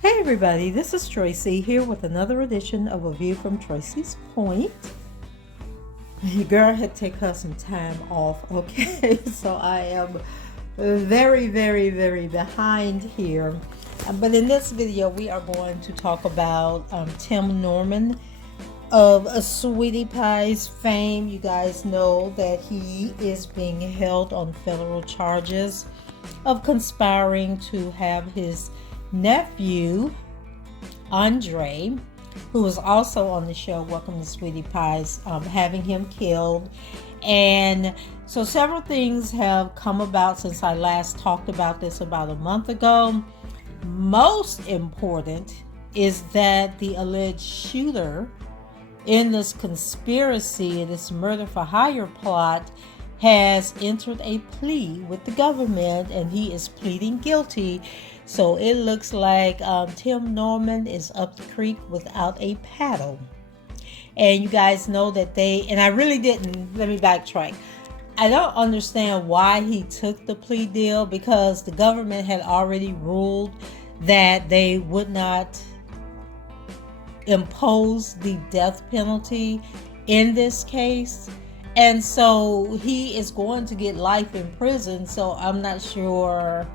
Hey everybody, this is Tracy here with another edition of A View from Tracy's Point. Your girl had to take her some time off, okay? So I am very behind here. But in this video, we are going to talk about Tim Norman of Sweetie Pie's fame. You guys know that he is being held on federal charges of conspiring to have his nephew Andre, who was also on the show Welcome to Sweetie Pies, having him killed. And so several things have come about since I last talked about this about a month ago. Most important is that the alleged shooter in this conspiracy, this murder for hire plot, has entered a plea with the government, and he is pleading guilty. So it looks like Tim Norman is up the creek without a paddle. And you guys know that and I really didn't, let me backtrack. I don't understand why he took the plea deal, because the government had already ruled that they would not impose the death penalty in this case. And so he is going to get life in prison. So I'm not sure.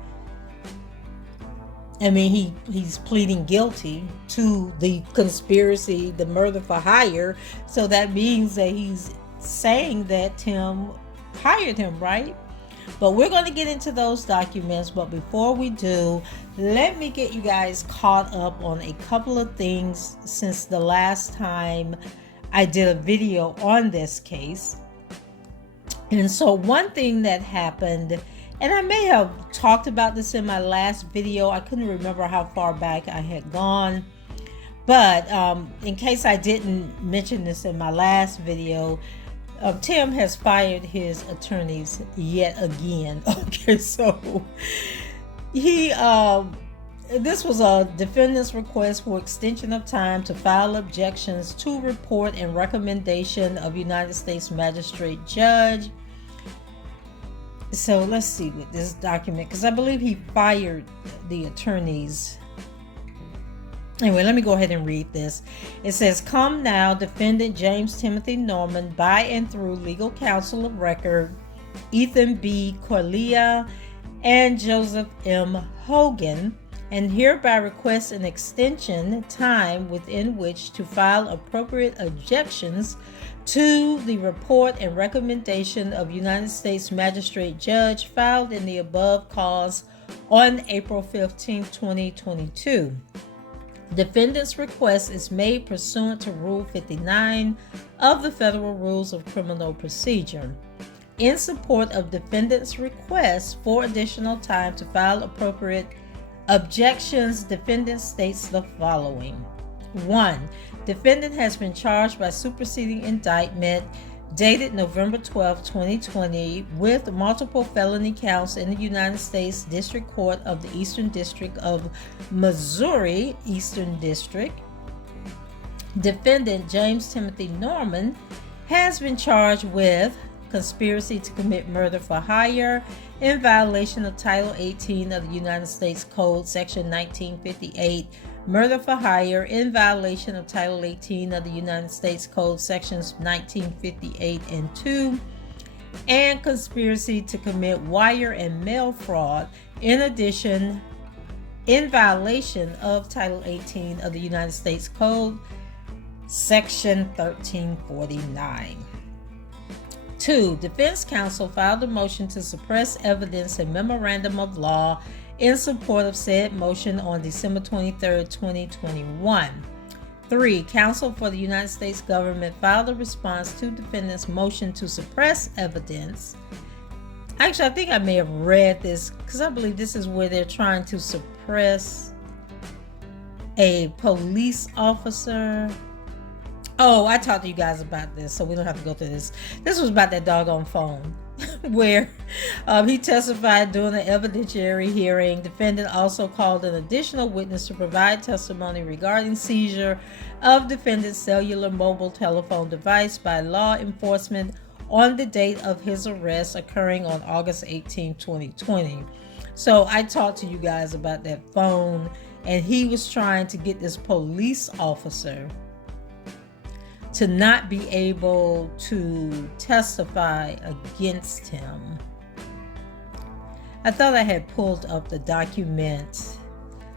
I mean, he's pleading guilty to the conspiracy, the murder for hire. So that means that he's saying that Tim hired him, right? But we're going to get into those documents. But before we do, let me get you guys caught up on a couple of things since the last time I did a video on this case. And so one thing that happened, and I may have talked about this in my last video, I couldn't remember how far back I had gone, but in case I didn't mention this in my last video, Tim has fired his attorneys yet again. Okay, so this was a defendant's request for extension of time to file objections to report and recommendation of United States Magistrate Judge. So let's see with this document, because I believe he fired the attorneys. Anyway, let me go ahead and read this. It says, "Come now, defendant James Timothy Norman, by and through legal counsel of record, Ethan B. Corleia and Joseph M. Hogan, and hereby request an extension time within which to file appropriate objections to the report and recommendation of United States Magistrate Judge filed in the above cause on April 15, 2022. Defendant's request is made pursuant to Rule 59 of the Federal Rules of Criminal Procedure. In support of defendant's request for additional time to file appropriate objections, defendant states the following. 1. Defendant has been charged by superseding indictment dated November 12, 2020 with multiple felony counts in the United States District Court of the Eastern District of Missouri, Eastern District. Defendant James Timothy Norman has been charged with conspiracy to commit murder for hire in violation of Title 18 of the United States Code, Section 1958, murder for hire in violation of Title 18 of the United States Code, Sections 1958 and 2, and conspiracy to commit wire and mail fraud, in addition, in violation of Title 18 of the United States Code, Section 1349. 2. Defense counsel filed a motion to suppress evidence and memorandum of law in support of said motion on December 23, 2021. 3. Counsel for the United States government filed a response to defendant's motion to suppress evidence Actually, I think I may have read this because I believe this is where they're trying to suppress a police officer. Oh, I talked to you guys about this, so we don't have to go through this. This was about that doggone phone where he testified during the evidentiary hearing. Defendant also called an additional witness to provide testimony regarding seizure of defendant's cellular mobile telephone device by law enforcement on the date of his arrest occurring on August 18, 2020. So I talked to you guys about that phone, and he was trying to get this police officer to not be able to testify against him. I thought I had pulled up the document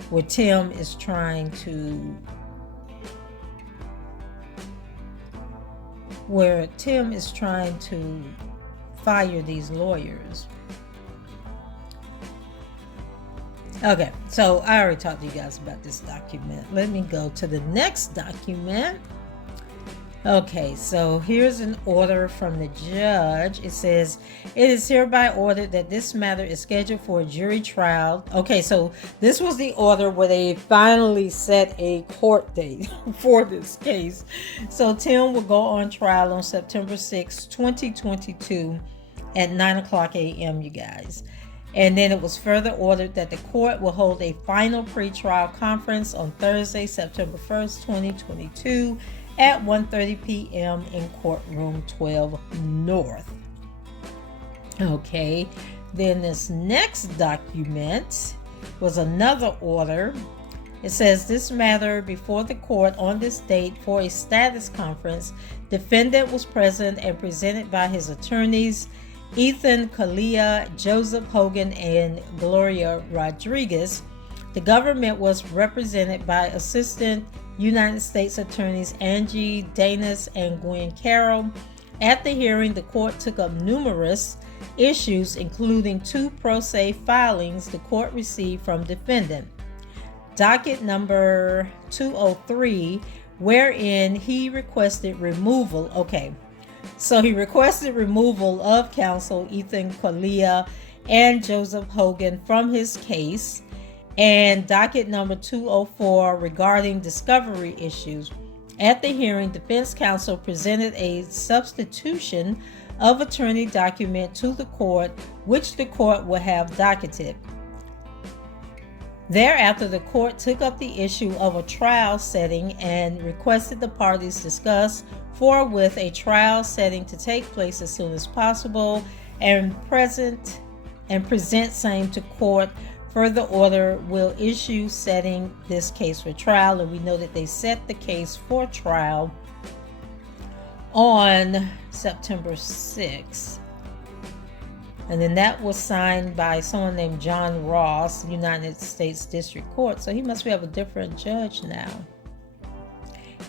where Tim is trying to fire these lawyers. Okay, so I already talked to you guys about this document. Let me go to the next document. Okay, so here's an order from the judge. It says, it is hereby ordered that this matter is scheduled for a jury trial. Okay, so this was the order where they finally set a court date for this case. So Tim will go on trial on September 6, 2022 at 9:00 a.m., you guys. And then it was further ordered that the court will hold a final pretrial conference on Thursday, September 1st, 2022 at 1:30 p.m. in courtroom 12 North. Okay, then this next document was another order. It says, this matter before the court on this date for a status conference. Defendant was present and presented by his attorneys, Ethan Kalia, Joseph Hogan, and Gloria Rodriguez. The government was represented by Assistant United States Attorneys Angie Danis and Gwen Carroll. At the hearing, the court took up numerous issues, including 2 pro se filings the court received from defendant. Docket number 203, wherein he requested removal. Okay, so he requested removal of counsel Ethan Kalia and Joseph Hogan from his case. And docket number 204 regarding discovery issues. At the hearing, defense counsel presented a substitution of attorney document to the court, which the court will have docketed. Thereafter, the court took up the issue of a trial setting and requested the parties discuss forthwith a trial setting to take place as soon as possible and present same to court. Further order will issue setting this case for trial, and we know that they set the case for trial on September 6th. And then that was signed by someone named John Ross, United States District Court. So he must have a different judge now.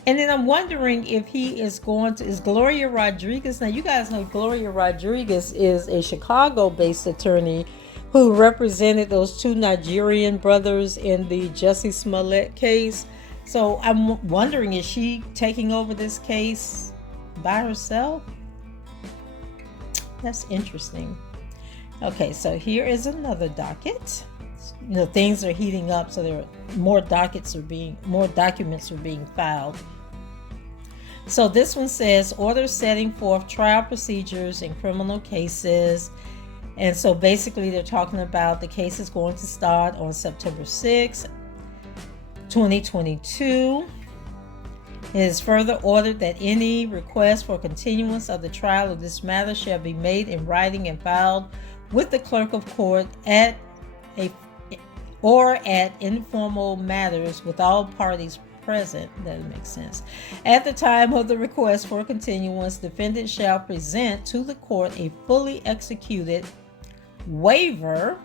And then I'm wondering if he is Gloria Rodriguez. Now, you guys know Gloria Rodriguez is a Chicago-based attorney who represented those 2 Nigerian brothers in the Jussie Smollett case. So I'm wondering, is she taking over this case by herself? That's interesting. Okay, so here is another docket. You know, things are heating up, so there are more documents are being filed. So this one says, order setting forth trial procedures in criminal cases. And so basically they're talking about the case is going to start on September 6, 2022. It is further ordered that any request for continuance of the trial of this matter shall be made in writing and filed with the clerk of court at informal matters with all parties present. That makes sense. At the time of the request for continuance, defendant shall present to the court a fully executed waiver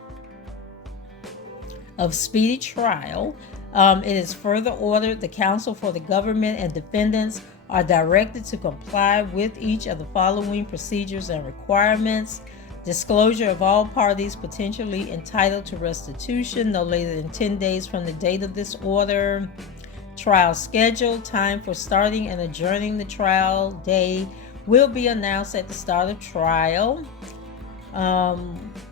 of speedy trial. It is further ordered the counsel for the government and defendants are directed to comply with each of the following procedures and requirements. Disclosure of all parties potentially entitled to restitution no later than 10 days from the date of this order. Trial schedule, time for starting and adjourning the trial day will be announced at the start of trial.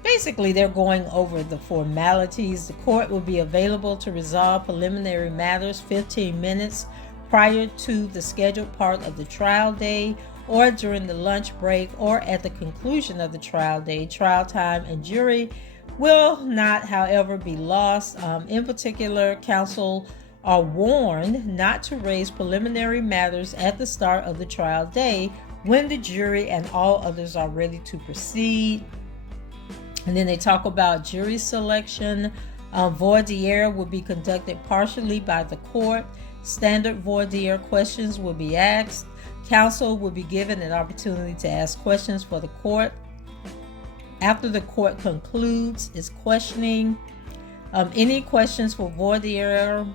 Basically, they're going over the formalities. The court will be available to resolve preliminary matters 15 minutes prior to the scheduled part of the trial day, or during the lunch break, or at the conclusion of the trial day. Trial time and jury will not, however, be lost. In particular, counsel are warned not to raise preliminary matters at the start of the trial day when the jury and all others are ready to proceed. And then they talk about jury selection. Voir dire will be conducted partially by the court. Standard voir dire questions will be asked. Counsel will be given an opportunity to ask questions for the court. After the court concludes its questioning, any questions for voir dire,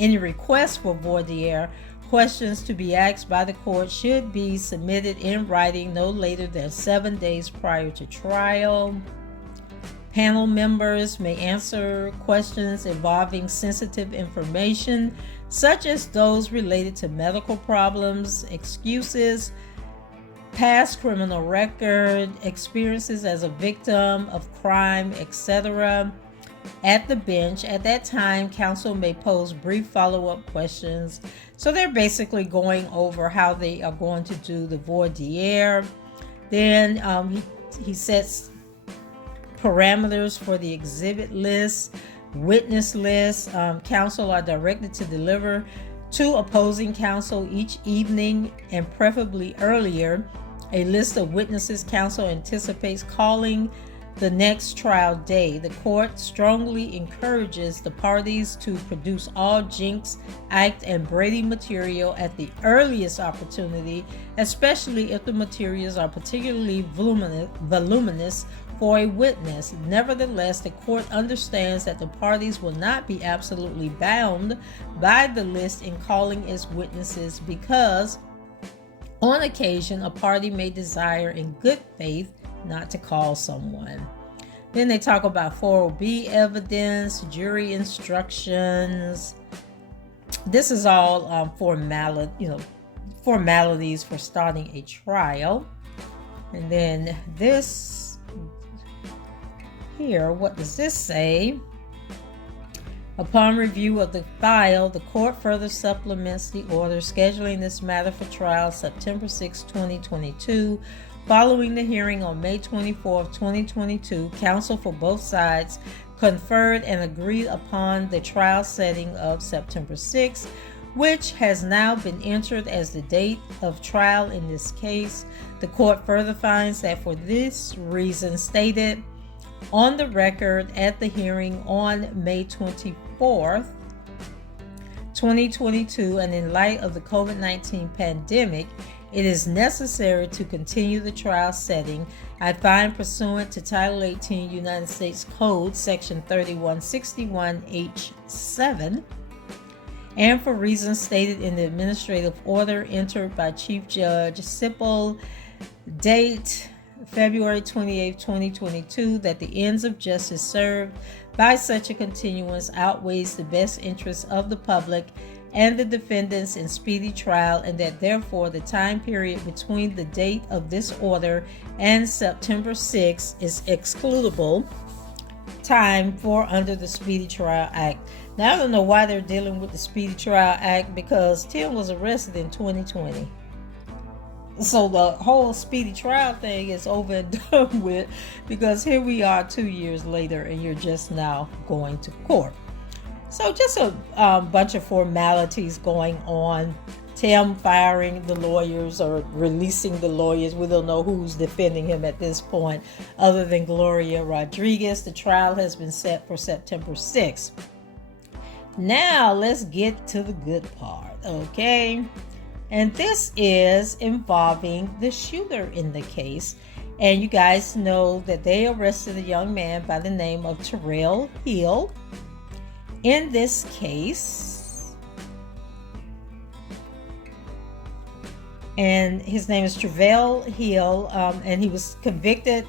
any requests for voir dire, questions to be asked by the court should be submitted in writing no later than 7 days prior to trial. Panel members may answer questions involving sensitive information, such as those related to medical problems, excuses, past criminal record, experiences as a victim of crime, etc. At the bench, at that time, counsel may pose brief follow-up questions. So they're basically going over how they are going to do the voir dire. Then he sets parameters for the exhibit list, witness list. Counsel are directed to deliver to opposing counsel each evening, and preferably earlier, a list of witnesses counsel anticipates calling the next trial day. The court strongly encourages the parties to produce all Jinx, Act, and Brady material at the earliest opportunity, especially if the materials are particularly voluminous for a witness. Nevertheless, the court understands that the parties will not be absolutely bound by the list in calling its witnesses, because on occasion a party may desire in good faith not to call someone. Then they talk about 4OB evidence, jury instructions. This is all formalities for starting a trial. And then this here, what does this say? Upon review of the file, the court further supplements the order scheduling this matter for trial September 6, 2022. Following the hearing on May 24, 2022, counsel for both sides conferred and agreed upon the trial setting of September 6, which has now been entered as the date of trial in this case. The court further finds that for this reason stated on the record at the hearing on May 24th, 2022, and in light of the COVID-19 pandemic, it is necessary to continue the trial setting. I find pursuant to Title 18 United States Code, Section 3161H7, and for reasons stated in the administrative order entered by Chief Judge Sipple, date February 28, 2022, that the ends of justice served by such a continuance outweighs the best interests of the public and the defendants in speedy trial, and that therefore the time period between the date of this order and September 6 is excludable time for under the Speedy Trial Act. Now, I don't know why they're dealing with the Speedy Trial Act, because Tim was arrested in 2020. So the whole speedy trial thing is over and done with, because here we are 2 years later and you're just now going to court. So just a bunch of formalities going on. Tim firing the lawyers or releasing the lawyers. We don't know who's defending him at this point other than Gloria Rodriguez. The trial has been set for September 6th. Now let's get to the good part, okay? And this is involving the shooter in the case. And you guys know that they arrested a young man by the name of Ariel Hill. In this case, and his name is Ariel Hill, and he was convicted,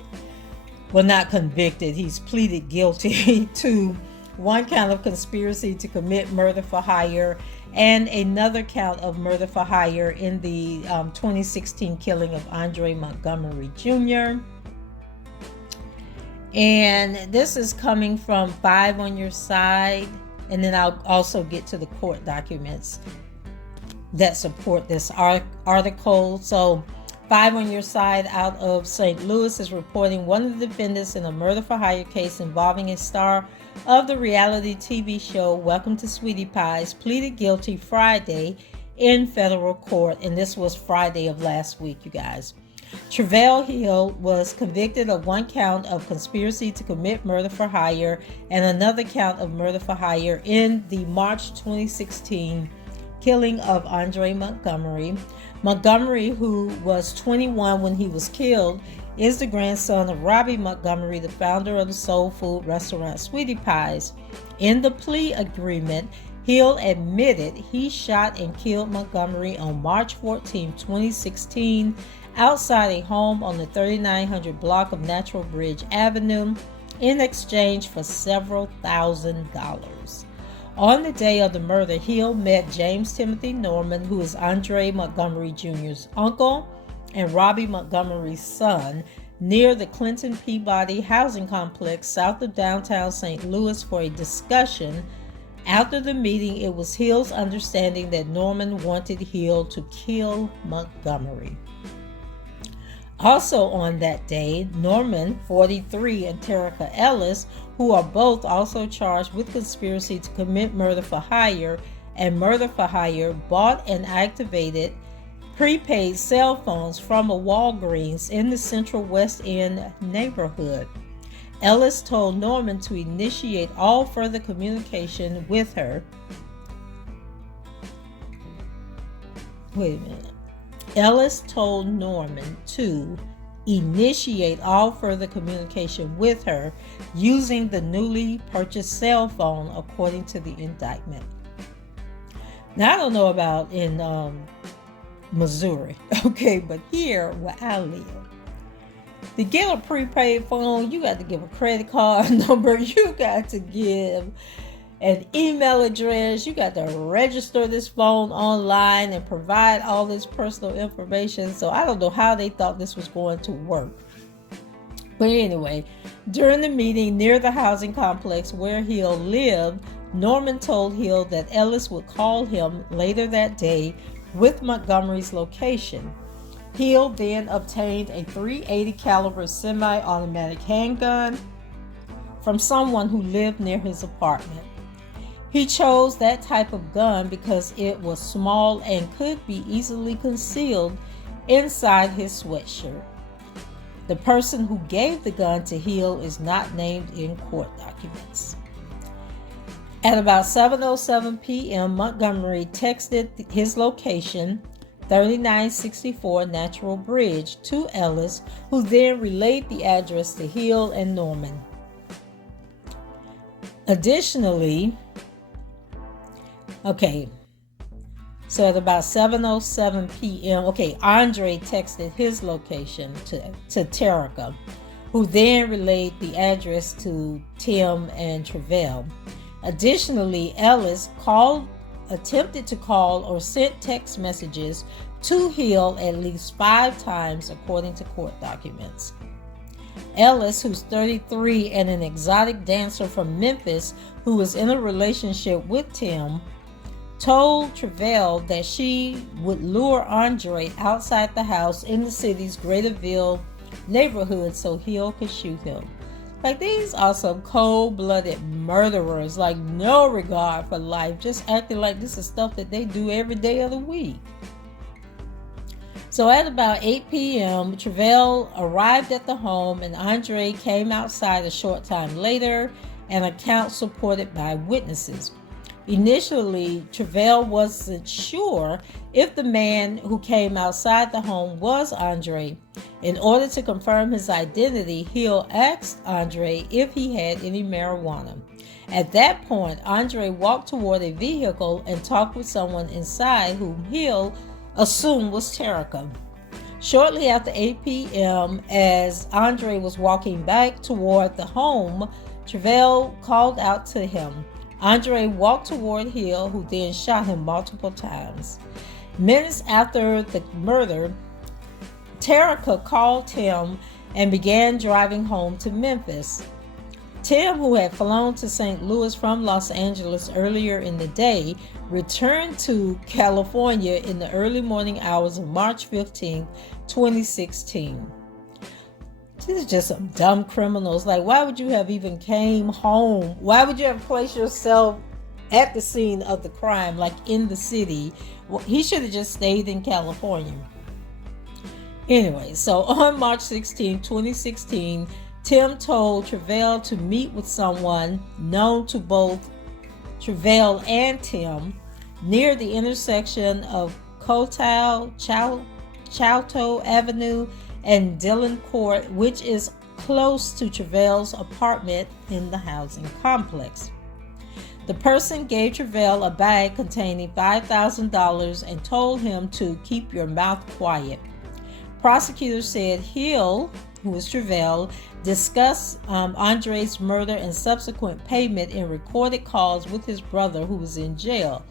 well, not convicted, he's pleaded guilty to one count of conspiracy to commit murder for hire and another count of murder for hire in the 2016 killing of Andre Montgomery Jr. And this is coming from 5 on your side. And then I'll also get to the court documents that support this article. So 5 on your side out of St. Louis is reporting one of the defendants in a murder for hire case involving a star of the reality TV show Welcome to Sweetie Pies pleaded guilty Friday in federal court. And this was Friday of last week, you guys. Travell Hill was convicted of 1 count of conspiracy to commit murder for hire and another count of murder for hire in the March 2016 killing of Andre Montgomery. Montgomery, who was 21 when he was killed, is the grandson of Robbie Montgomery, the founder of the soul food restaurant Sweetie Pies. In the plea agreement, Hill admitted he shot and killed Montgomery on March 14, 2016, outside a home on the 3900 block of Natural Bridge Avenue in exchange for several $1,000s. On the day of the murder, Hill met James Timothy Norman, who is Andre Montgomery Jr.'s uncle and Robbie Montgomery's son, near the Clinton Peabody housing complex south of downtown St. Louis for a discussion. After the meeting, it was Hill's understanding that Norman wanted Hill to kill Montgomery. Also on that day, Norman, 43, and Terica Ellis, who are both also charged with conspiracy to commit murder for hire and murder for hire, bought and activated prepaid cell phones from a Walgreens in the Central West End neighborhood. Ellis told Norman to initiate all further communication with her. Wait a minute. Ellis told Norman to initiate all further communication with her using the newly purchased cell phone, according to the indictment. Now, I don't know about in Missouri, okay, but here where I live, to get a prepaid phone, you got to give a credit card number, you got to give an email address, you got to register this phone online and provide all this personal information. So I don't know how they thought this was going to work. But anyway, during the meeting near the housing complex where Hill lived, Norman told Hill that Ellis would call him later that day with Montgomery's location. Hill then obtained a .380 caliber semi-automatic handgun from someone who lived near his apartment. He chose that type of gun because it was small and could be easily concealed inside his sweatshirt. The person who gave the gun to Hill is not named in court documents. At about 7:07 p.m., Montgomery texted his location, 3964 Natural Bridge, to Ellis, who then relayed the address to Hill and Norman. Additionally, so at about 7:07 p.m., Andre texted his location to Terica, who then relayed the address to Tim and Travell. Additionally, Ellis attempted to call or sent text messages to Hill at least 5 times, according to court documents. Ellis, who's 33 and an exotic dancer from Memphis who is in a relationship with Tim, told Travell that she would lure Andre outside the house in the city's Greaterville neighborhood so Hill could shoot him. Like, these are some cold-blooded murderers, like no regard for life, just acting like this is stuff that they do every day of the week. So at about 8 p.m., Travell arrived at the home and Andre came outside a short time later, an account supported by witnesses. Initially, Travell wasn't sure if the man who came outside the home was Andre. In order to confirm his identity, Hill asked Andre if he had any marijuana. At that point, Andre walked toward a vehicle and talked with someone inside whom Hill assumed was Terica. Shortly after 8 p.m., as Andre was walking back toward the home, Travell called out to him. Andre walked toward Hill, who then shot him multiple times. Minutes after the murder, Terica called him and began driving home to Memphis. Tim, who had flown to St. Louis from Los Angeles earlier in the day, returned to California in the early morning hours of March 15, 2016. These are just some dumb criminals. Like, why would you have even came home? Why would you have placed yourself at the scene of the crime, like in the city? Well, he should have just stayed in California. Anyway, so on March 16, 2016, Tim told Trevel to meet with someone known to both Trevel and Tim near the intersection of Chowto Avenue and Dillon Court, which is close to Trevel's apartment in the housing complex. The person gave Trevel a bag containing $5,000 and told him to keep your mouth quiet. Prosecutors said Hill, who was Trevel, discussed Andre's murder and subsequent payment in recorded calls with his brother, who was in jail.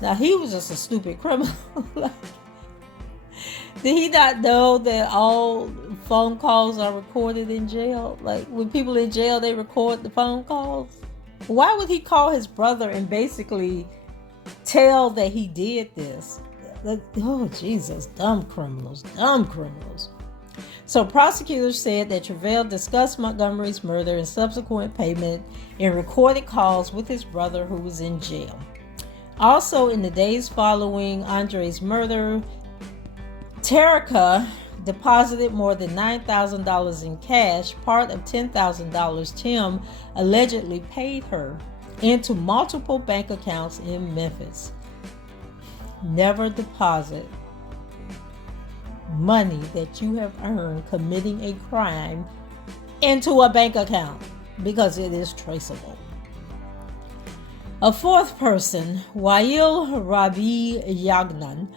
Now, he was just a stupid criminal. Did he not know that all phone calls are recorded in jail? Like, when people in jail, they record the phone calls? Why would he call his brother and basically tell that he did this? Oh, Jesus, dumb criminals. So prosecutors said that Trevel discussed Montgomery's murder and subsequent payment in recorded calls with his brother, who was in jail. Also, in the days following Andre's murder, Terica deposited more than $9,000 in cash, part of $10,000 Tim allegedly paid her, into multiple bank accounts in Memphis. Never deposit money that you have earned committing a crime into a bank account, because it is traceable. A fourth person, Wael Rabi Yagnan,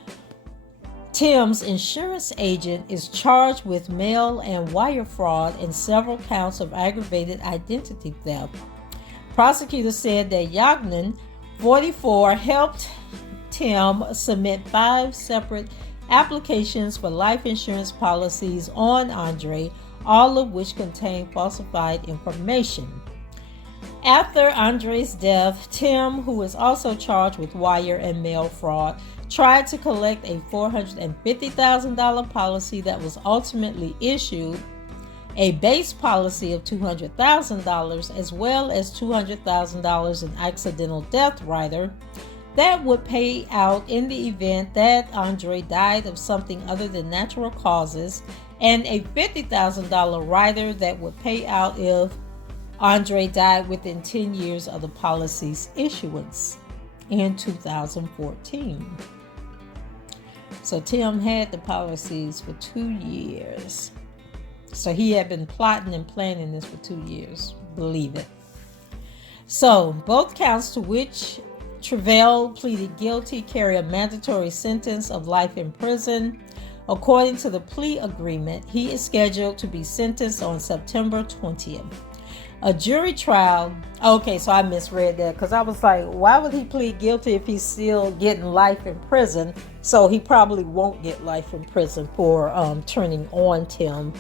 Tim's insurance agent, is charged with mail and wire fraud and several counts of aggravated identity theft. Prosecutors said that Yagnan, 44, helped Tim submit 5 separate applications for life insurance policies on Andre, all of which contained falsified information. After Andre's death, Tim, who is also charged with wire and mail fraud, tried to collect a $450,000 policy that was ultimately issued, a base policy of $200,000, as well as $200,000 in accidental death rider that would pay out in the event that Andre died of something other than natural causes, and a $50,000 rider that would pay out if Andre died within 10 years of the policy's issuance in 2014. So Tim had the policies for 2 years. So he had been plotting and planning this for 2 years. Believe it. So both counts to which Trevel pleaded guilty carry a mandatory sentence of life in prison. According to the plea agreement, he is scheduled to be sentenced on September 20th. A jury trial. Okay, so I misread that, because I was like, why would he plead guilty if he's still getting life in prison? So he probably won't get life in prison for turning on Tim.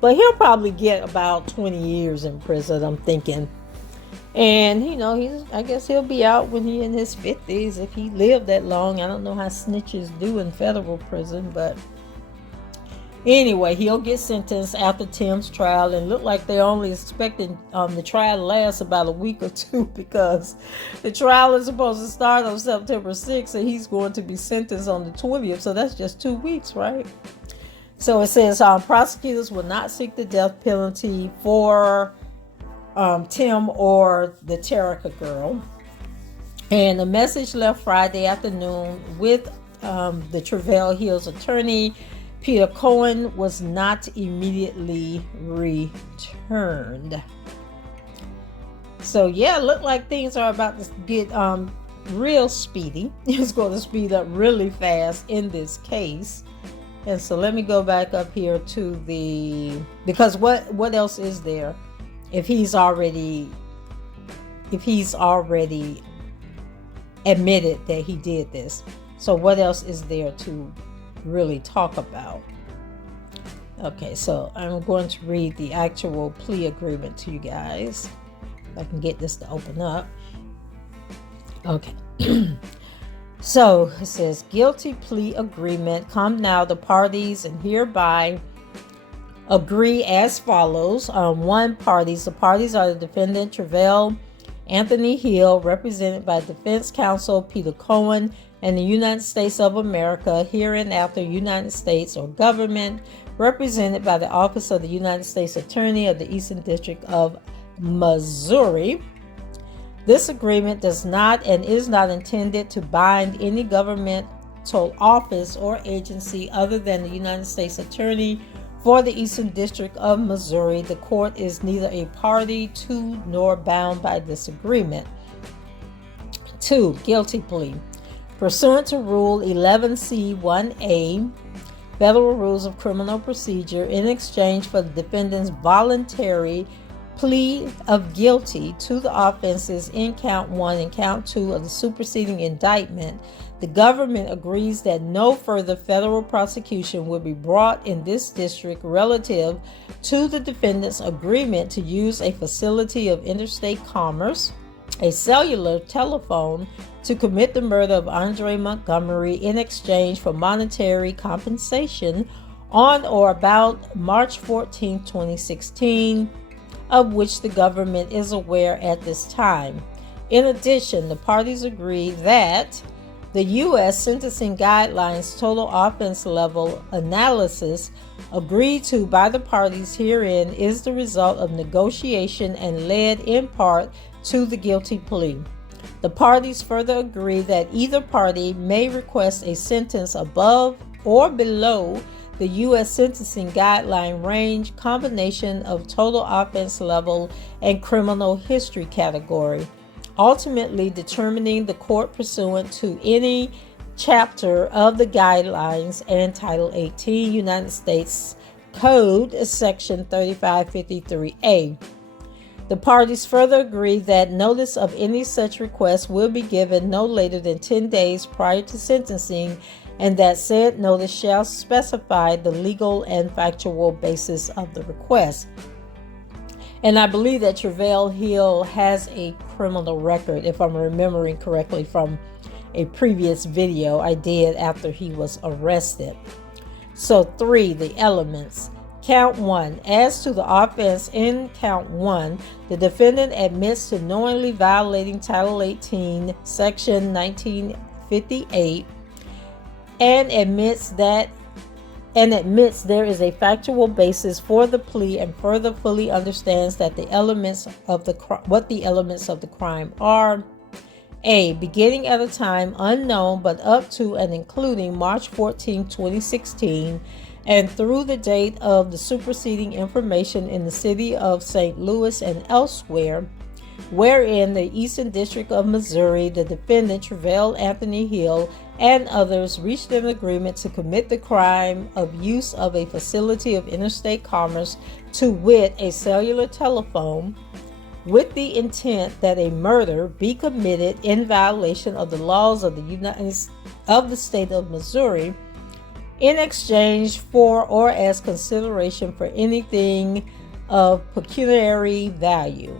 But he'll probably get about 20 years in prison, I'm thinking. And, I guess he'll be out when he's in his 50s if he lived that long. I don't know how snitches do in federal prison, but anyway, he'll get sentenced after Tim's trial, and look like they're only expecting the trial to last about a week or two, because the trial is supposed to start on September 6th, and he's going to be sentenced on the 20th, so that's just 2 weeks, right? So it says prosecutors will not seek the death penalty for Tim or the Terica girl. And the message left Friday afternoon with the Trevel Hills attorney, Peter Cohen, was not immediately returned. So yeah, look like things are about to get real speedy. It's going to speed up really fast in this case. And so let me go back up here to because what else is there if he's already admitted that he did this? So what else is there to really talk about? Okay, so I'm going to read the actual plea agreement to you guys. If I can get this to open up. Okay. So it says, guilty plea agreement. Come now, the parties, and hereby agree as follows. The parties are the defendant, Travell Anthony Hill, represented by defense counsel Peter Cohen, and the United States of America, hereinafter United States or government, represented by the Office of the United States Attorney of the Eastern District of Missouri. This agreement does not and is not intended to bind any governmental office or agency other than the United States Attorney for the Eastern District of Missouri. The court is neither a party to nor bound by this agreement. 2. Guilty plea. Pursuant to Rule 11C1A, Federal Rules of Criminal Procedure, in exchange for the defendant's voluntary plea of guilty to the offenses in Count 1 and Count 2 of the superseding indictment, the government agrees that no further federal prosecution will be brought in this district relative to the defendant's agreement to use a facility of interstate commerce, a cellular telephone, to commit the murder of Andre Montgomery in exchange for monetary compensation on or about March 14, 2016, of which the government is aware at this time. In addition, the parties agree that the U.S. Sentencing Guidelines total offense level analysis agreed to by the parties herein is the result of negotiation and led in part to the guilty plea. The parties further agree that either party may request a sentence above or below the U.S. Sentencing Guideline range combination of total offense level and criminal history category, ultimately determining the court pursuant to any chapter of the guidelines and Title 18 United States Code, Section 3553A. The parties further agree that notice of any such request will be given no later than 10 days prior to sentencing, and that said notice shall specify the legal and factual basis of the request. And I believe that Travell Hill has a criminal record, if I'm remembering correctly from a previous video I did after he was arrested. So 3, the elements. Count 1. As to the offense in Count 1, the defendant admits to knowingly violating Title 18, Section 1958, and admits there is a factual basis for the plea, and further fully understands that the elements of the crime are: A. Beginning at a time unknown but up to and including March 14, 2016, and through the date of the superseding information in the city of St. Louis and elsewhere, wherein the Eastern District of Missouri, the defendant Travell Anthony Hill, and others reached an agreement to commit the crime of use of a facility of interstate commerce, to wit, a cellular telephone, with the intent that a murder be committed in violation of the laws of the state of Missouri, in exchange for or as consideration for anything of pecuniary value.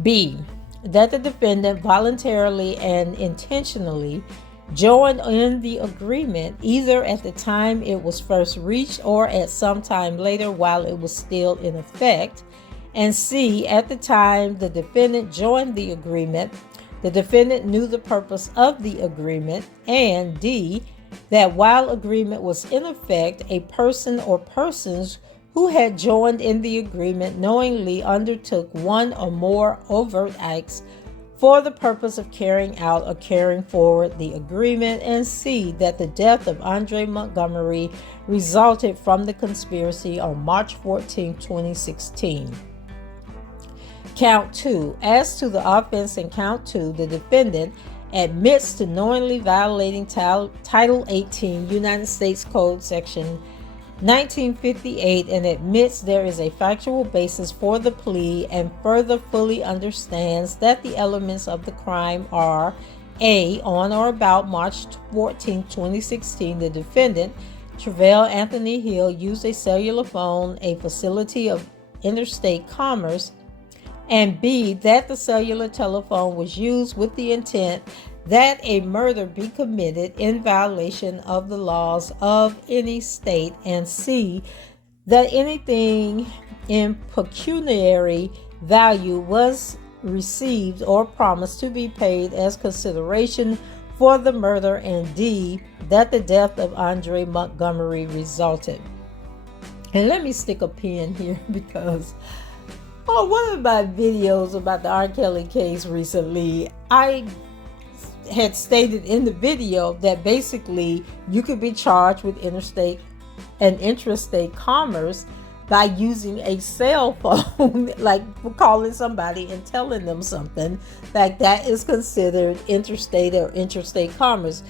B. That the defendant voluntarily and intentionally joined in the agreement either at the time it was first reached or at some time later while it was still in effect. And C. At the time the defendant joined the agreement, the defendant knew the purpose of the agreement. And D. That while agreement was in effect, a person or persons who had joined in the agreement knowingly undertook one or more overt acts for the purpose of carrying out or carrying forward the agreement. And C. That the death of Andre Montgomery resulted from the conspiracy on March 14, 2016. Count 2. As to the offense in Count 2, the defendant admits to knowingly violating Title 18 United States Code Section 1958 and admits there is a factual basis for the plea, and further fully understands that the elements of the crime are: A. On or about March 14, 2016, the defendant Travell Anthony Hill used a cellular phone, a facility of interstate commerce, and B, that the cellular telephone was used with the intent that a murder be committed in violation of the laws of any state, and C, that anything in pecuniary value was received or promised to be paid as consideration for the murder, and D, that the death of Andre Montgomery resulted. And let me stick a pin here because on one of my videos about the R. Kelly case recently, I had stated in the video that basically you could be charged with interstate and intrastate commerce by using a cell phone, like calling somebody and telling them something, like that is considered interstate or intrastate commerce.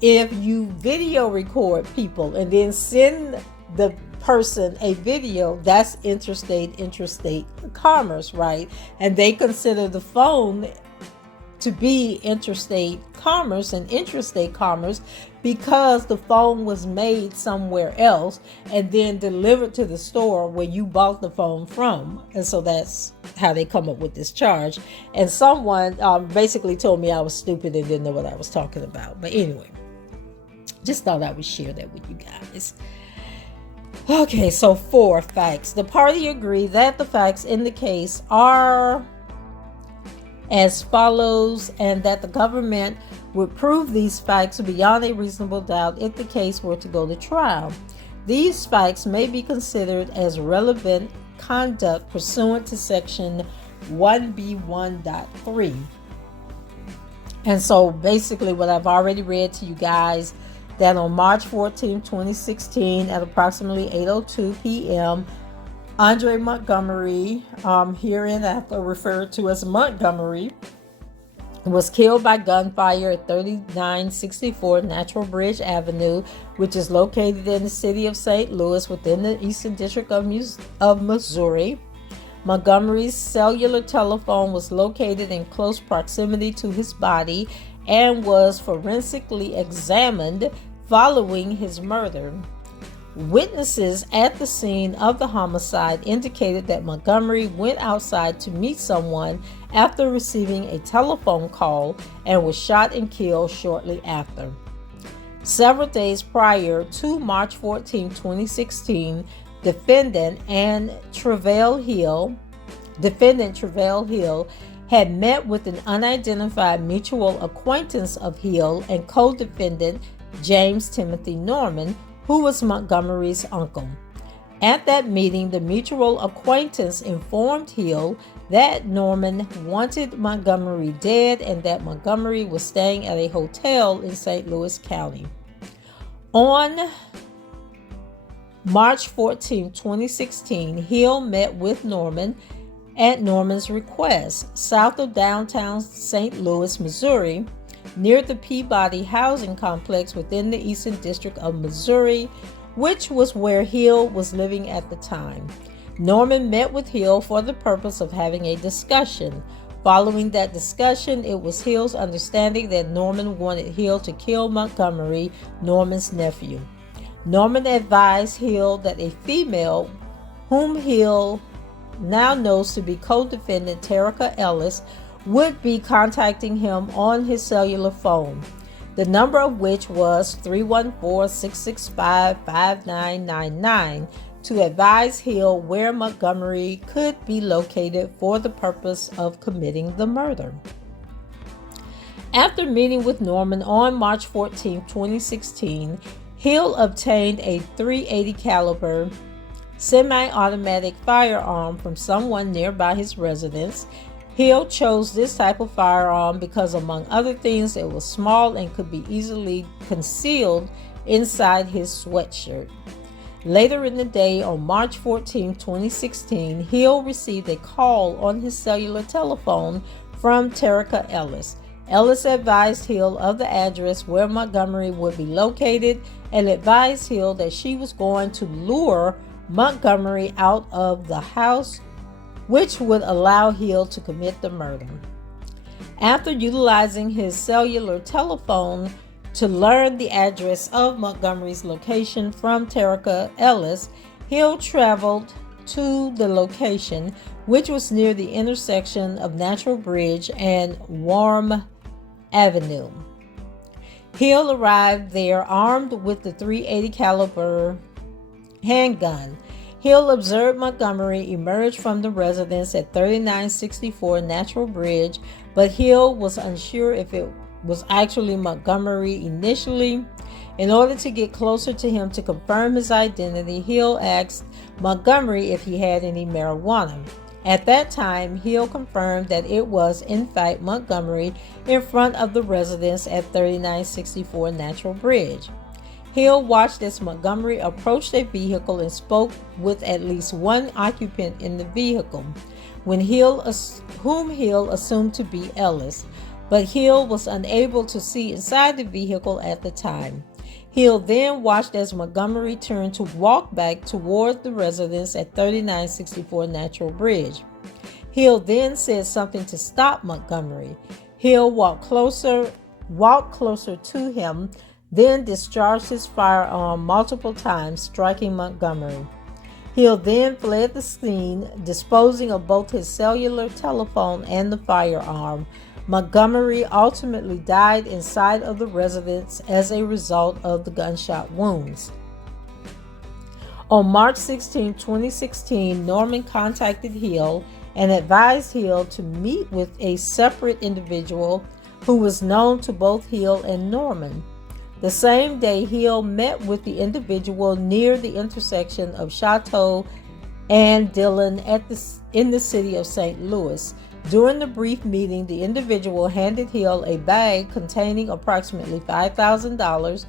If you video record people and then send the person a video, that's intrastate commerce, right? And they consider the phone to be interstate commerce and intrastate commerce because the phone was made somewhere else and then delivered to the store where you bought the phone from. And so that's how they come up with this charge. And someone basically told me I was stupid and didn't know what I was talking about. But anyway, just thought I would share that with you guys. Okay, so 4 facts. The party agreed that the facts in the case are as follows, and that the government would prove these facts beyond a reasonable doubt if the case were to go to trial. These facts may be considered as relevant conduct pursuant to section 1B1.3. And so basically what I've already read to you guys, that on March 14, 2016 at approximately 8:02 p.m., Andre Montgomery, hereinafter referred to as Montgomery, was killed by gunfire at 3964 Natural Bridge Avenue, which is located in the city of St. Louis within the Eastern District of Missouri. Montgomery's cellular telephone was located in close proximity to his body and was forensically examined following his murder. Witnesses at the scene of the homicide indicated that Montgomery went outside to meet someone after receiving a telephone call and was shot and killed shortly after. Several days prior to March 14, 2016, defendant Travell Hill had met with an unidentified mutual acquaintance of Hill and co-defendant James Timothy Norman, who was Montgomery's uncle. At that meeting, the mutual acquaintance informed Hill that Norman wanted Montgomery dead and that Montgomery was staying at a hotel in St. Louis County. On March 14, 2016, Hill met with Norman at Norman's request, south of downtown St. Louis, Missouri, near the Peabody housing complex within the Eastern District of Missouri, which was where Hill was living at the time. Norman met with Hill for the purpose of having a discussion. Following that discussion, it was Hill's understanding that Norman wanted Hill to kill Montgomery, Norman's nephew. Norman advised Hill that a female, whom Hill now knows to be co-defendant Terica Ellis, would be contacting him on his cellular phone, the number of which was 314-665-5999, to advise Hill where Montgomery could be located for the purpose of committing the murder. After meeting with Norman on March 14, 2016, Hill obtained a .380 caliber semi-automatic firearm from someone nearby his residence. Hill chose this type of firearm because, among other things, it was small and could be easily concealed inside his sweatshirt. Later in the day, on March 14, 2016, Hill received a call on his cellular telephone from Terica Ellis. Ellis advised Hill of the address where Montgomery would be located and advised Hill that she was going to lure Montgomery out of the house, which would allow Hill to commit the murder. After utilizing his cellular telephone To learn the address of Montgomery's location from Terica Ellis, Hill traveled to the location, which was near the intersection of Natural Bridge and Warm Avenue. Hill arrived there armed with the .380 caliber handgun. Hill observed Montgomery emerge from the residence at 3964 Natural Bridge, but Hill was unsure if it was actually Montgomery initially. In order to get closer to him to confirm his identity, Hill asked Montgomery if he had any marijuana. At that time, Hill confirmed that it was, in fact, Montgomery in front of the residence at 3964 Natural Bridge. Hill watched as Montgomery approached a vehicle and spoke with at least one occupant in the vehicle, whom Hill assumed to be Ellis, but Hill was unable to see inside the vehicle at the time. Hill then watched as Montgomery turned to walk back toward the residence at 3964 Natural Bridge. Hill then said something to stop Montgomery. Hill walked closer to him, then discharged his firearm multiple times, striking Montgomery. Hill then fled the scene, disposing of both his cellular telephone and the firearm. Montgomery ultimately died inside of the residence as a result of the gunshot wounds. On March 16, 2016, Norman contacted Hill and advised Hill to meet with a separate individual who was known to both Hill and Norman. The same day, Hill met with the individual near the intersection of Chateau and Dillon in the city of St. Louis. During the brief meeting, the individual handed Hill a bag containing approximately $5,000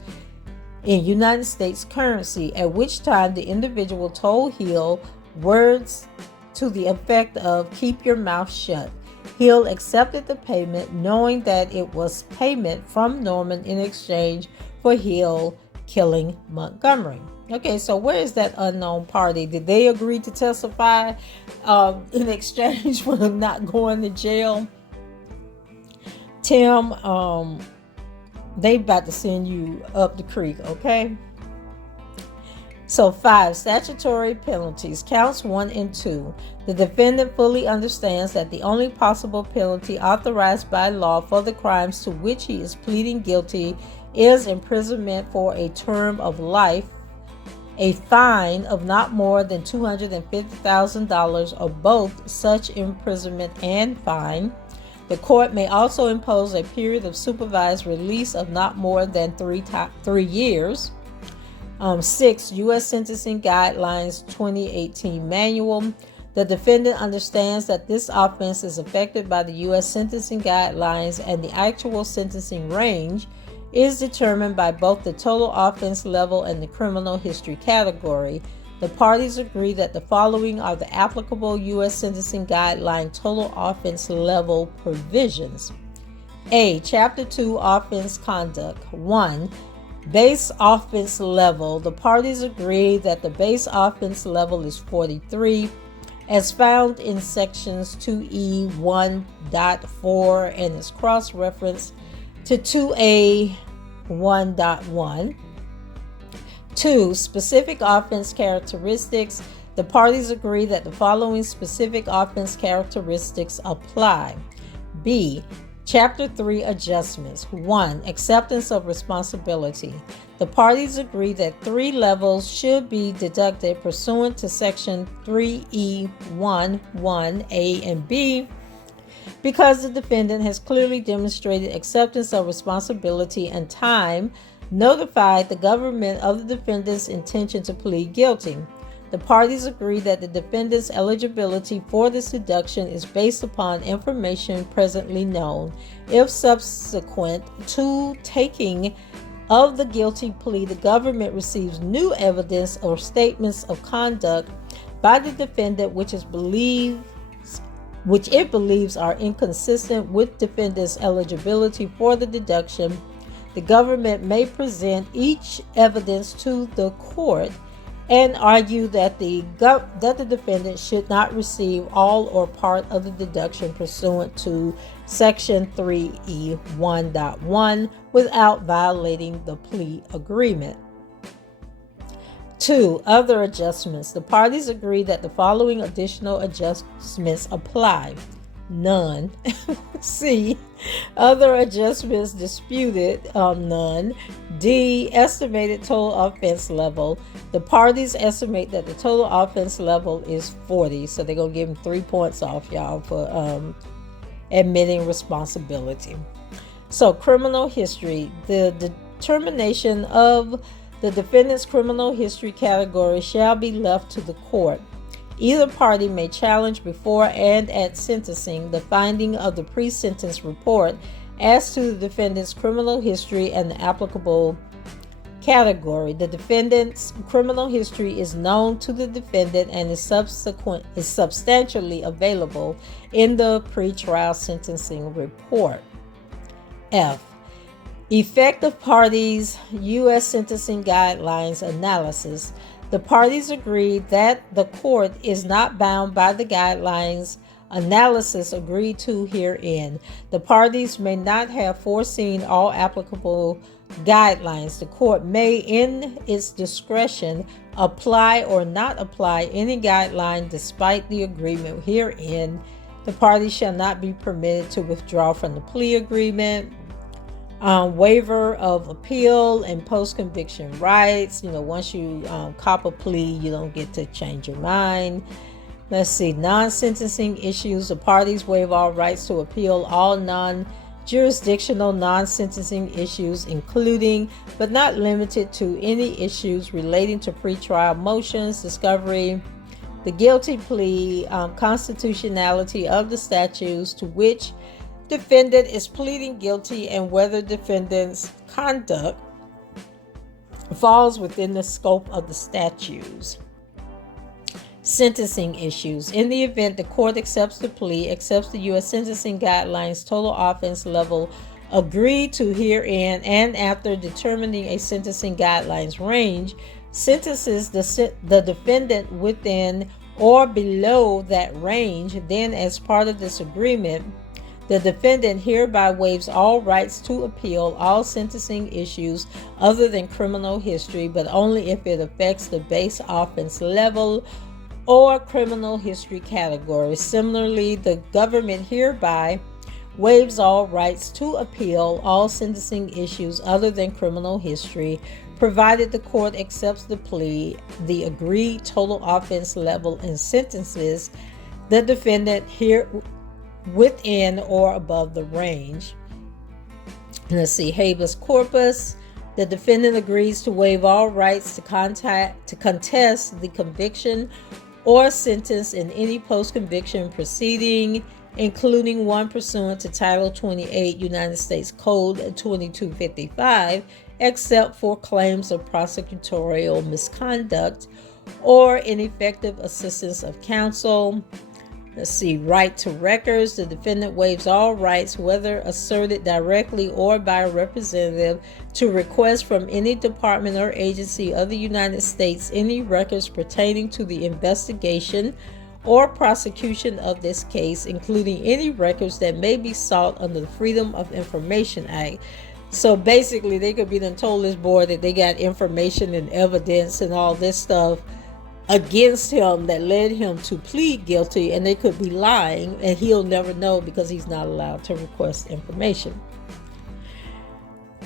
in United States currency, at which time the individual told Hill words to the effect of "keep your mouth shut." Hill accepted the payment, knowing that it was payment from Norman in exchange for Hill killing Montgomery. Okay, so where is that unknown party? Did they agree to testify in exchange for not going to jail? Tim, they about to send you up the creek, okay? So 5, statutory penalties, counts 1 and 2. The defendant fully understands that the only possible penalty authorized by law for the crimes to which he is pleading guilty is imprisonment for a term of life, a fine of not more than $250,000 or both such imprisonment and fine. The court may also impose a period of supervised release of not more than 3 years. 6, U.S. Sentencing Guidelines 2018 Manual. The defendant understands that this offense is affected by the U.S. Sentencing Guidelines, and the actual sentencing range is determined by both the total offense level and the criminal history category. The parties agree that the following are the applicable U.S. Sentencing Guideline total offense level provisions. A. Chapter 2 Offense Conduct. 1. Base offense level. The parties agree that the base offense level is 43, as found in sections 2E1.4 and is cross-referenced to 2A1.1. 2. Specific offense characteristics. The parties agree that the following specific offense characteristics apply. B. Chapter 3 Adjustments. 1. Acceptance of responsibility. The parties agree that 3 levels should be deducted pursuant to section 3E1(1)(a) and B, because the defendant has clearly demonstrated acceptance of responsibility and time notified the government of the defendant's intention to plead guilty. The parties agree that the defendant's eligibility for this deduction is based upon information presently known. If subsequent to taking of the guilty plea, the government receives new evidence or statements of conduct by the defendant which it believes are inconsistent with defendant's eligibility for the deduction, the government may present each evidence to the court and argue that the defendant should not receive all or part of the deduction pursuant to Section 3E1.1 without violating the plea agreement. 2. Other adjustments. The parties agree that the following additional adjustments apply. None. C. Other adjustments disputed. None. D. Estimated total offense level. The parties estimate that the total offense level is 40. So they're going to give him 3 points off, y'all, for admitting responsibility. So criminal history. The determination of the defendant's criminal history category shall be left to the court. Either party may challenge before and at sentencing the finding of the pre-sentence report as to the defendant's criminal history and the applicable category. The defendant's criminal history is known to the defendant and is substantially available in the pre-trial sentencing report. F. Effective parties' U.S. sentencing guidelines analysis. The parties agree that the court is not bound by the guidelines analysis agreed to herein. The parties may not have foreseen all applicable guidelines. The court may, in its discretion, apply or not apply any guideline despite the agreement herein. The parties shall not be permitted to withdraw from the plea agreement. Waiver of appeal and post-conviction rights. Once you cop a plea, you don't get to change your mind. Let's see. Non-sentencing issues. The parties waive all rights to appeal all non-jurisdictional non-sentencing issues, including but not limited to any issues relating to pretrial motions, discovery, the guilty plea, constitutionality of the statutes to which defendant is pleading guilty, and whether defendant's conduct falls within the scope of the statutes. Sentencing issues. In the event the court accepts the plea, accepts the U.S. sentencing guidelines total offense level agreed to herein, and after determining a sentencing guidelines range, sentences the defendant within or below that range, then as part of this agreement, the defendant hereby waives all rights to appeal all sentencing issues other than criminal history, but only if it affects the base offense level or criminal history category. Similarly, the government hereby waives all rights to appeal all sentencing issues other than criminal history, provided the court accepts the plea, the agreed total offense level, and sentences the defendant here within or above the range. Let's see. Habeas corpus. The defendant agrees to waive all rights to contest the conviction or sentence in any post-conviction proceeding, including one pursuant to Title 28 United States Code 2255, except for claims of prosecutorial misconduct or ineffective assistance of counsel. Let's see. Right to records. The defendant waives all rights, whether asserted directly or by a representative, to request from any department or agency of the United States any records pertaining to the investigation or prosecution of this case, including any records that may be sought under the Freedom of Information Act. So basically, they could be done told this boy that they got information and evidence and all this stuff against him that led him to plead guilty, and they could be lying, and he'll never know because he's not allowed to request information.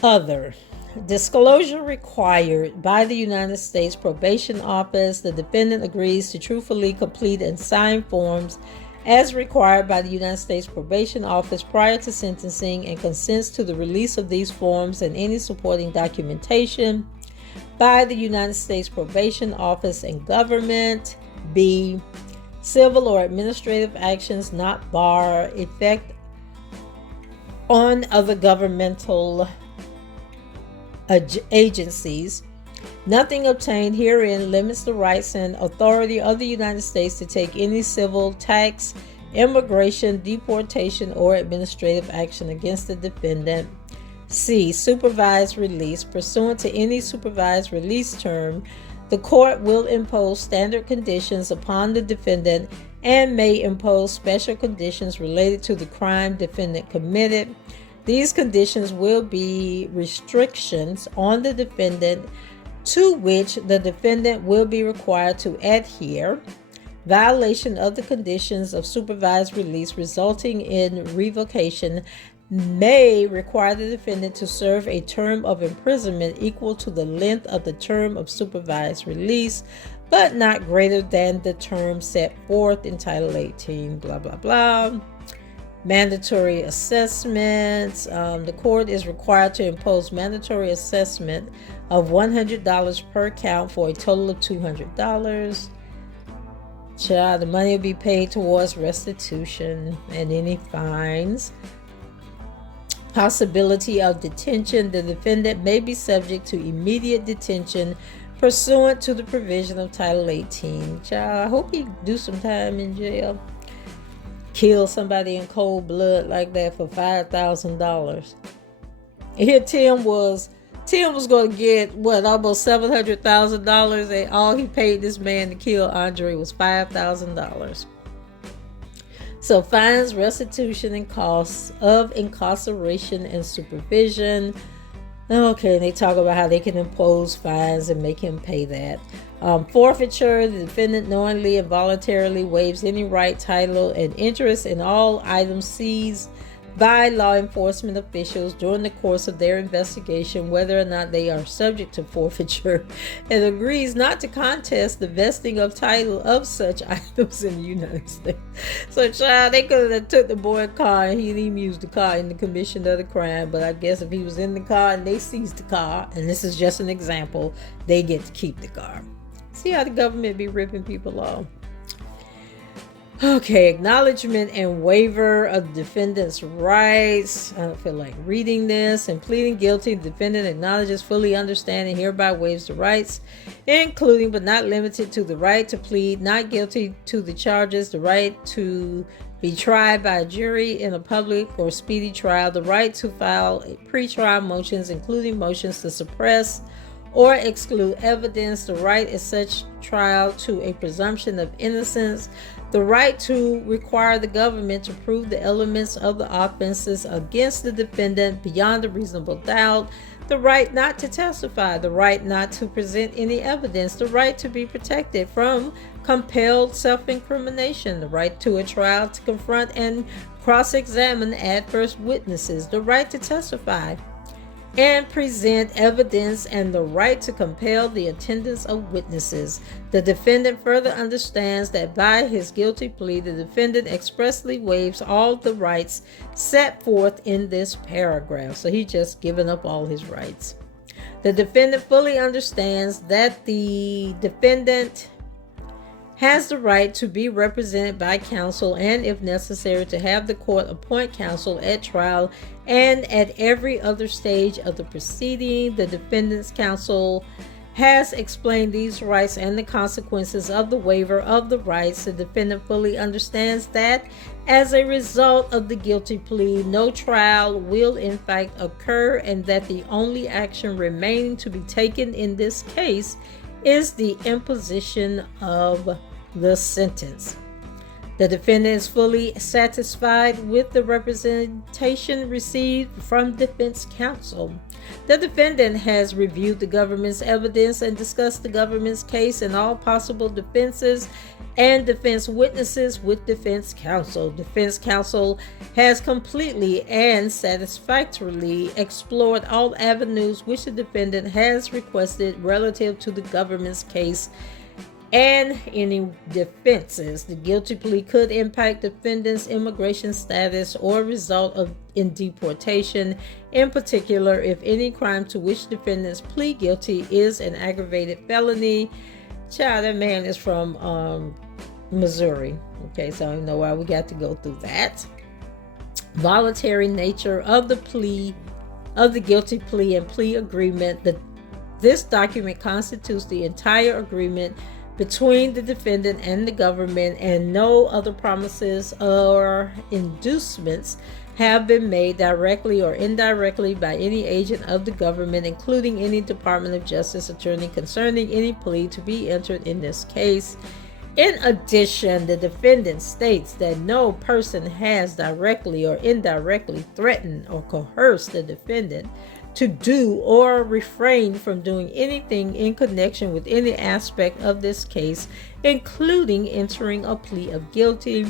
Other disclosure required by the United States Probation Office. The defendant agrees to truthfully complete and sign forms as required by the United States Probation Office prior to sentencing, and consents to the release of these forms and any supporting documentation by the United States Probation Office and government. B. Civil or administrative actions not bar effect on other governmental agencies. Nothing obtained herein limits the rights and authority of the United States to take any civil, tax, immigration, deportation, or administrative action against the defendant. C. Supervised release. Pursuant to any supervised release term, The court will impose standard conditions upon the defendant and may impose special conditions related to the crime defendant committed. These conditions will be restrictions on the defendant to which the defendant will be required to adhere. Violation of the conditions of supervised release resulting in revocation may require the defendant to serve a term of imprisonment equal to the length of the term of supervised release, but not greater than the term set forth in Title 18, blah, blah, blah. Mandatory assessments. The court is required to impose mandatory assessment of $100 per count for a total of $200. The money will be paid towards restitution and any fines. Possibility of detention. The defendant may be subject to immediate detention pursuant to the provision of Title 18. I hope he do some time in jail. Kill somebody in cold blood like that for $5,000. Here Tim was going to get almost $700,000, and all he paid this man to kill Andre was $5,000. So fines, restitution, and costs of incarceration and supervision. Okay, they talk about how they can impose fines and make him pay that. Forfeiture. The defendant knowingly and voluntarily waives any right, title, and interest in all items seized by law enforcement officials during the course of their investigation, whether or not they are subject to forfeiture, and agrees not to contest the vesting of title of such items in the United States. So, they could have took the boy's car and he didn't even use the car in the commission of the crime, but I guess if he was in the car and they seized the car, and this is just an example, they get to keep the car. See how the government be ripping people off. Okay, acknowledgement and waiver of the defendant's rights. I don't feel like reading this. In pleading guilty, the defendant acknowledges, fully understands, and hereby waives the rights, including but not limited to the right to plead not guilty to the charges, the right to be tried by a jury in a public or speedy trial, the right to file pre-trial motions, including motions to suppress or exclude evidence, the right at such trial to a presumption of innocence, the right to require the government to prove the elements of the offenses against the defendant beyond a reasonable doubt, the right not to testify, the right not to present any evidence, the right to be protected from compelled self-incrimination, the right to a trial to confront and cross-examine adverse witnesses, the right to testify and present evidence, and the right to compel the attendance of witnesses. The defendant further understands that by his guilty plea, the defendant expressly waives all the rights set forth in this paragraph. So he's just given up all his rights. The defendant fully understands that the defendant has the right to be represented by counsel and, if necessary, to have the court appoint counsel at trial and at every other stage of the proceeding. The defendant's counsel has explained these rights and the consequences of the waiver of the rights. The defendant fully understands that as a result of the guilty plea, no trial will in fact occur, and that the only action remaining to be taken in this case is the imposition of the sentence. The defendant is fully satisfied with the representation received from defense counsel. The defendant has reviewed the government's evidence and discussed the government's case and all possible defenses and defense witnesses with defense counsel. Defense counsel has completely and satisfactorily explored all avenues which the defendant has requested relative to the government's case and any defenses. The guilty plea could impact defendant's immigration status or result in deportation, in particular if any crime to which defendants plead guilty is an aggravated felony. Child, that man is from Missouri. Okay, so I don't know why we got to go through that. Voluntary nature of the plea, of the guilty plea and plea agreement. This document constitutes the entire agreement between the defendant and the government, and no other promises or inducements have been made directly or indirectly by any agent of the government, including any Department of Justice attorney, concerning any plea to be entered in this case. In addition, the defendant states that no person has directly or indirectly threatened or coerced the defendant to do or refrain from doing anything in connection with any aspect of this case, including entering a plea of guilty.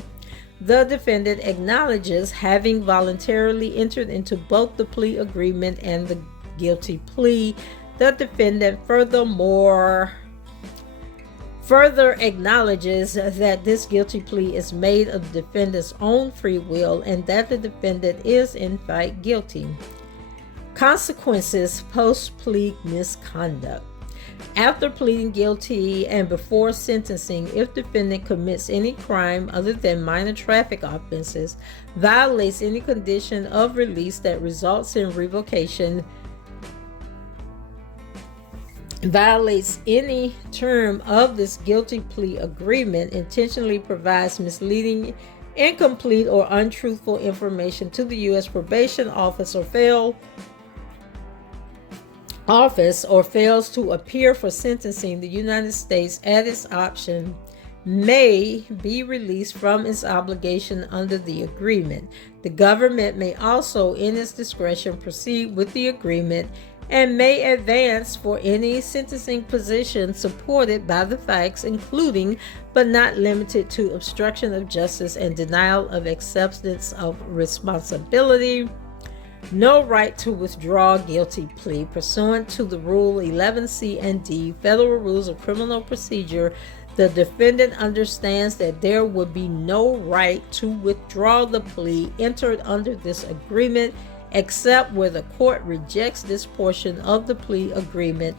The defendant acknowledges having voluntarily entered into both the plea agreement and the guilty plea. The defendant further acknowledges that this guilty plea is made of the defendant's own free will and that the defendant is in fact guilty. Consequences post-plea misconduct. After pleading guilty and before sentencing, if defendant commits any crime other than minor traffic offenses, violates any condition of release that results in revocation, violates any term of this guilty plea agreement, intentionally provides misleading, incomplete, or untruthful information to the U.S. Probation Office, or fails to appear for sentencing, the United States, at its option, may be released from its obligation under the agreement. The government may also, in its discretion, proceed with the agreement and may advance for any sentencing position supported by the facts, including but not limited to obstruction of justice and denial of acceptance of responsibility. No right to withdraw guilty plea pursuant to the Rule 11C and D Federal Rules of Criminal Procedure. The defendant understands that there would be no right to withdraw the plea entered under this agreement except where the court rejects this portion of the plea agreement,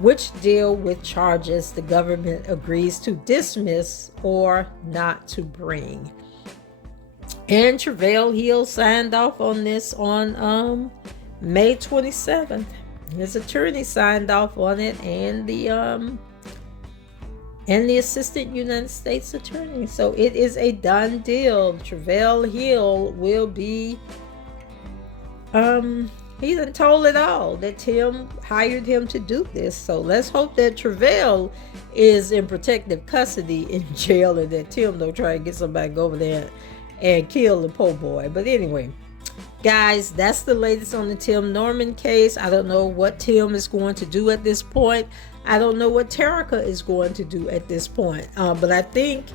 which deal with charges the government agrees to dismiss or not to bring. And Travail Hill signed off on this on May 27th. His attorney signed off on it, and the assistant United States attorney. So it is a done deal. Travail Hill will be he done told it all that Tim hired him to do this. So let's hope that Travail is in protective custody in jail and that Tim don't try to get somebody over there and kill the po' boy. But anyway, guys, that's the latest on the Tim Norman case. I don't know what Tim is going to do at this point. I don't know what Terica is going to do at this point. But I think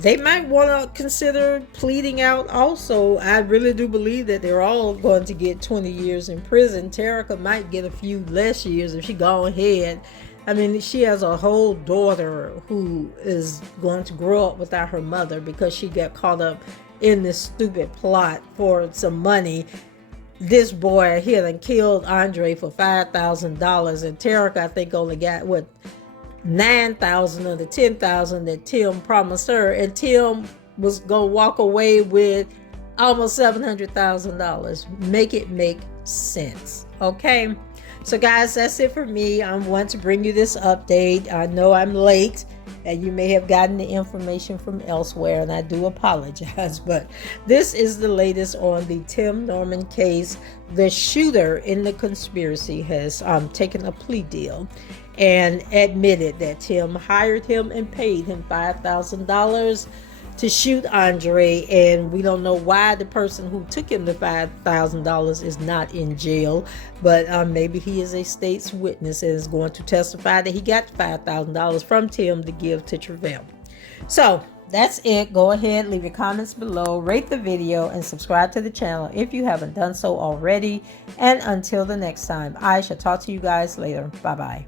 they might want to consider pleading out also. I really do believe that they're all going to get 20 years in prison. Terica might get a few less years if she go ahead. I mean, she has a whole daughter who is going to grow up without her mother because she got caught up in this stupid plot for some money. This boy here done killed Andre for $5,000, and Terica, I think, only got $9,000 of the $10,000 that Tim promised her, and Tim was gonna walk away with almost $700,000. Make it make sense, okay? So guys, that's it for me. I want to bring you this update. I know I'm late and you may have gotten the information from elsewhere, and I do apologize, but this is the latest on the Tim Norman case. The shooter in the conspiracy has taken a plea deal and admitted that Tim hired him and paid him $5,000 to shoot Andre, and we don't know why the person who took him the $5,000 is not in jail, but maybe he is a state's witness and is going to testify that he got $5,000 from Tim to give to Travail. So that's it. Go ahead, leave your comments below, rate the video, and subscribe to the channel if you haven't done so already. And until the next time, I shall talk to you guys later. Bye-bye.